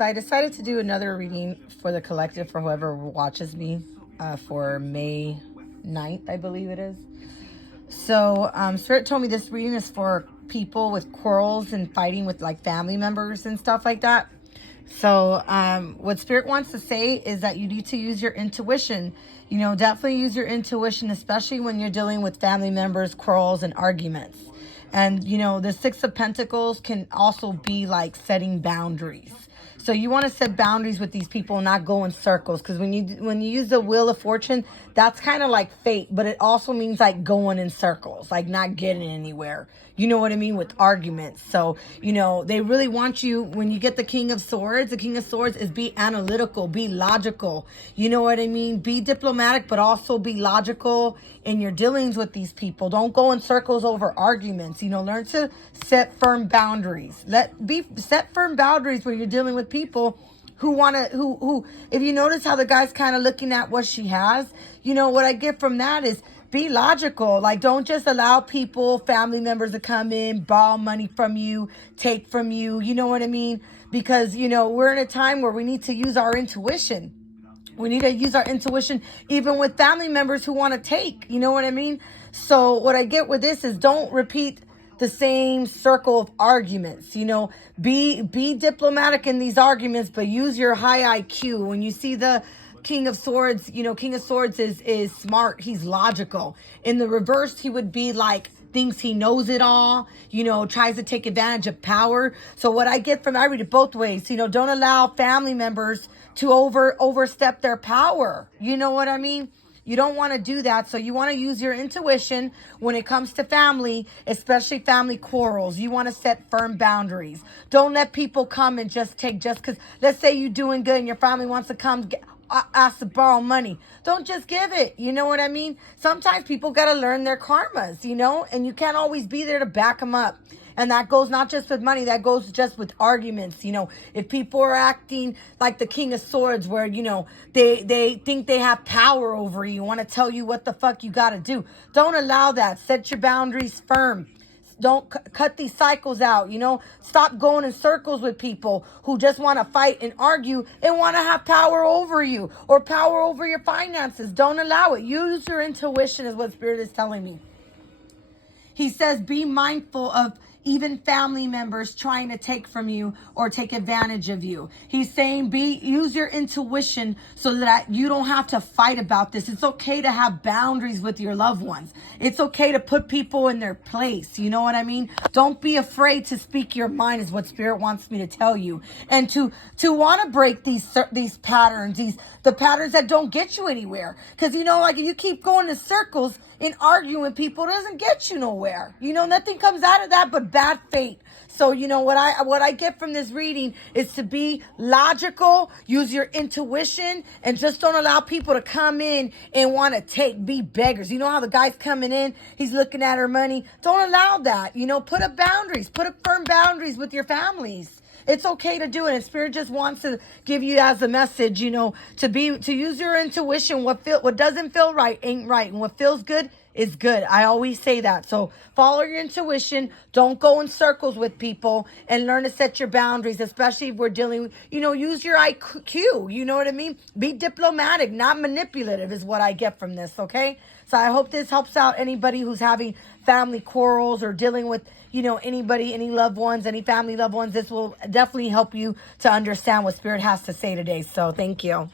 So I decided to do another reading for the collective for whoever watches me for May 9th, I believe it is. So Spirit told me this reading is for people with quarrels and fighting with like family members and stuff like that. So what Spirit wants to say is that you need to use your intuition. You know, definitely use your intuition, especially when you're dealing with family members, quarrels, and arguments. And, you know, the Six of Pentacles can also be like setting boundaries. So you want to set boundaries with these people and not go in circles. Because when you use the Wheel of Fortune, that's kind of like fate. But it also means like going in circles, like not getting anywhere. You know what I mean? With arguments. So, you know, they really want you, when you get the King of Swords is be analytical, be logical. You know what I mean? Be diplomatic, but also be logical in your dealings with these people. Don't go in circles over arguments. You know, learn to set firm boundaries. Set firm boundaries where you're dealing with people who if you notice how the guy's kind of looking at what she has, you know, what I get from that is be logical. Like, don't just allow people, family members to come in, borrow money from you, take from you. You know what I mean? Because, you know, we're in a time where we need to use our intuition. We need to use our intuition even with family members who want to take. You know what I mean? So what I get with this is don't repeat the same circle of arguments. You know, be diplomatic in these arguments, but use your high IQ. When you see the King of Swords, you know, King of Swords is smart. He's logical. In the reverse, he would be like, thinks he knows it all, you know, tries to take advantage of power. So what I get from, I read it both ways. You know, don't allow family members to overstep their power. You know what I mean? You don't want to do that. So you want to use your intuition when it comes to family, especially family quarrels. You want to set firm boundaries. Don't let people come and just take, just because, let's say you're doing good and your family wants to come ask to borrow money. Don't just give it. You know what I mean? Sometimes people got to learn their karmas, you know, and you can't always be there to back them up. And that goes not just with money, that goes just with arguments. You know, if people are acting like the King of Swords, where, you know, they think they have power over you, want to tell you what the fuck you got to do. Don't allow that. Set your boundaries firm. Don't cut these cycles out, you know. Stop going in circles with people who just want to fight and argue and want to have power over you or power over your finances. Don't allow it. Use your intuition is what Spirit is telling me. He says, be mindful of even family members trying to take from you or take advantage of you. He's saying use your intuition so that you don't have to fight about this. It's okay to have boundaries with your loved ones. It's okay to put people in their place. You know what I mean? Don't be afraid to speak your mind is what Spirit wants me to tell you. And to want to break these patterns, the patterns that don't get you anywhere. Because, you know, like if you keep going in circles and arguing with people, it doesn't get you nowhere. You know, nothing comes out of that but bad fate. So, you know, what I get from this reading is to be logical, use your intuition, and just don't allow people to come in and want to be beggars. You know how the guy's coming in, he's looking at her money. Don't allow that. You know, put up firm boundaries with your families. It's okay to do it. And Spirit just wants to give you as a message, you know, to use your intuition. What doesn't feel right ain't right. And what feels good is good. I always say that. So follow your intuition. Don't go in circles with people and learn to set your boundaries, especially if we're dealing, you know, use your IQ. You know what I mean? Be diplomatic, not manipulative is what I get from this. Okay. So I hope this helps out anybody who's having family quarrels or dealing with, you know, anybody, any loved ones, any family loved ones. This will definitely help you to understand what Spirit has to say today. So thank you.